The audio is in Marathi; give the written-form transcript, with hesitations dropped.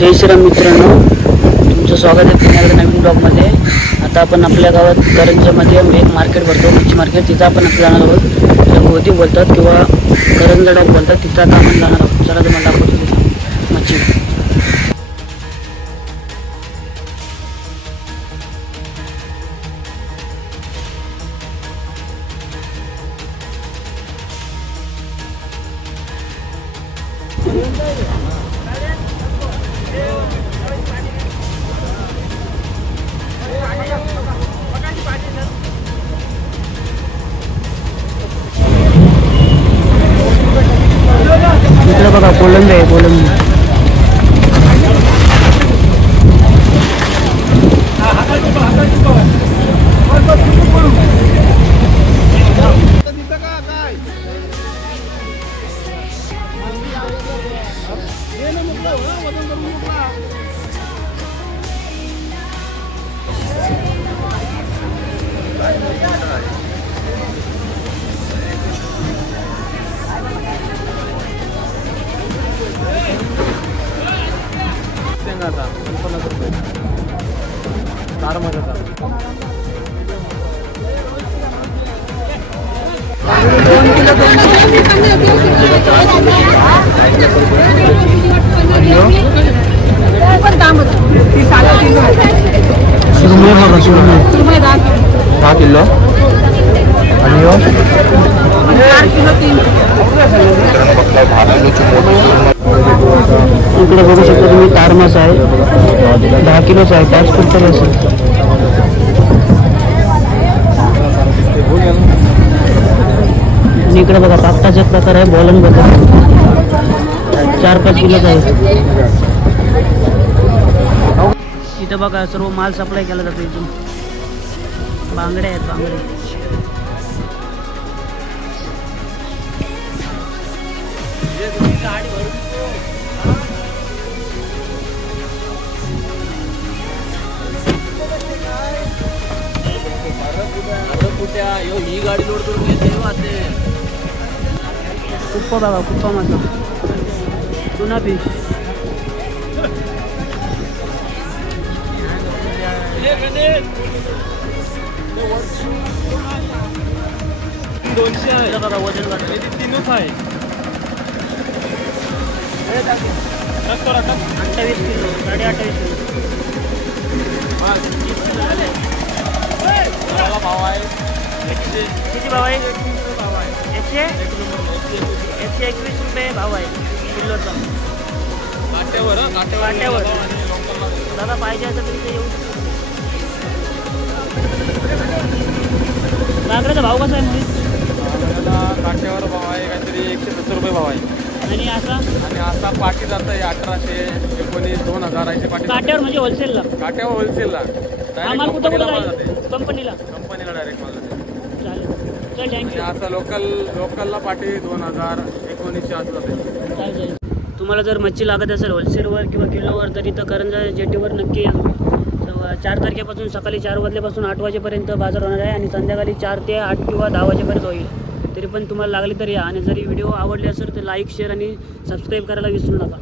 जय श्रीराम मित्रांनो, तुमचं स्वागत आहे पुन्हा एकदा नवीन ब्लॉगमध्ये। आता आपण आपल्या गावात करंजामध्ये एक मार्केट भरतो, मच्छी मार्केट। तिथं आपण आता जाणार आहोत। त्याला गोदी बोलतात किंवा करंजा डॉग बोलतात। तिथं आता आपण जाणार आहोत। चला तुम्हाला दाखवतो मच्छी। इकडे बघा कोलंबी आहे, कोलंबी। आता 50 रुपये तारमध्येचा सुरमई 10 किलो आणि इकडे बघू शकता तुम्ही, तारमास आहे, 10 किलोचा आहे, 5 क्विंटल असेल। आणि इकडे बघा पापटाचा प्रकार आहे, बॉलन बघा, 4-5 किलोचा आहे। इथं बघा सर्व माल सप्लाय केला जातो। इथून बांगडे आहेत, बांगडे। ही गाडी लोड करून घेते कुप्पा बघा, कुप्पा मासा, टुना फिश। बघा वजन वाटतं, 3 आहे। 28 किलो, 28.5 किलो। भाव आहे किती भाव आहे? 121 रुपये भाव आहे किलोचा, काट्यावर। दादा पाहिजे असं तरी ते येऊ। बांगड्याचा भाव कसा आहे? काट्यावर भाव आहे काहीतरी 170 रुपये भाव आहे। आणि असा पाटी जात आहे 1800, 19, 2000 अशी पाटी। काट्यावर म्हणजे होलसेलला? काट्यावर होलसेलला आम्हाला कुठं कंपनीला डायरेक्ट माल जाते। चालेल, चल थँक्यू। असं लोकलला पाटी 2000, 1900 असं जाते। चालेल। तुम्हाला जर मच्छी लागत असेल होलसेलवर किंवा किलोवर, तरी तर करंजा जेटीवर नक्की या। 4 तारखेपासून सकाळी 4 वाजल्यापासून 8 वाजेपर्यंत बाजार होणार आहे आणि संध्याकाळी 4 ते 8 किंवा 10 वाजेपर्यंत होईल। तरी पण तुम्हाला लागली तर या। आणि जरी व्हिडिओ आवडले असेल तर लाईक, शेअर आणि सबस्क्राईब करायला विसरू नका।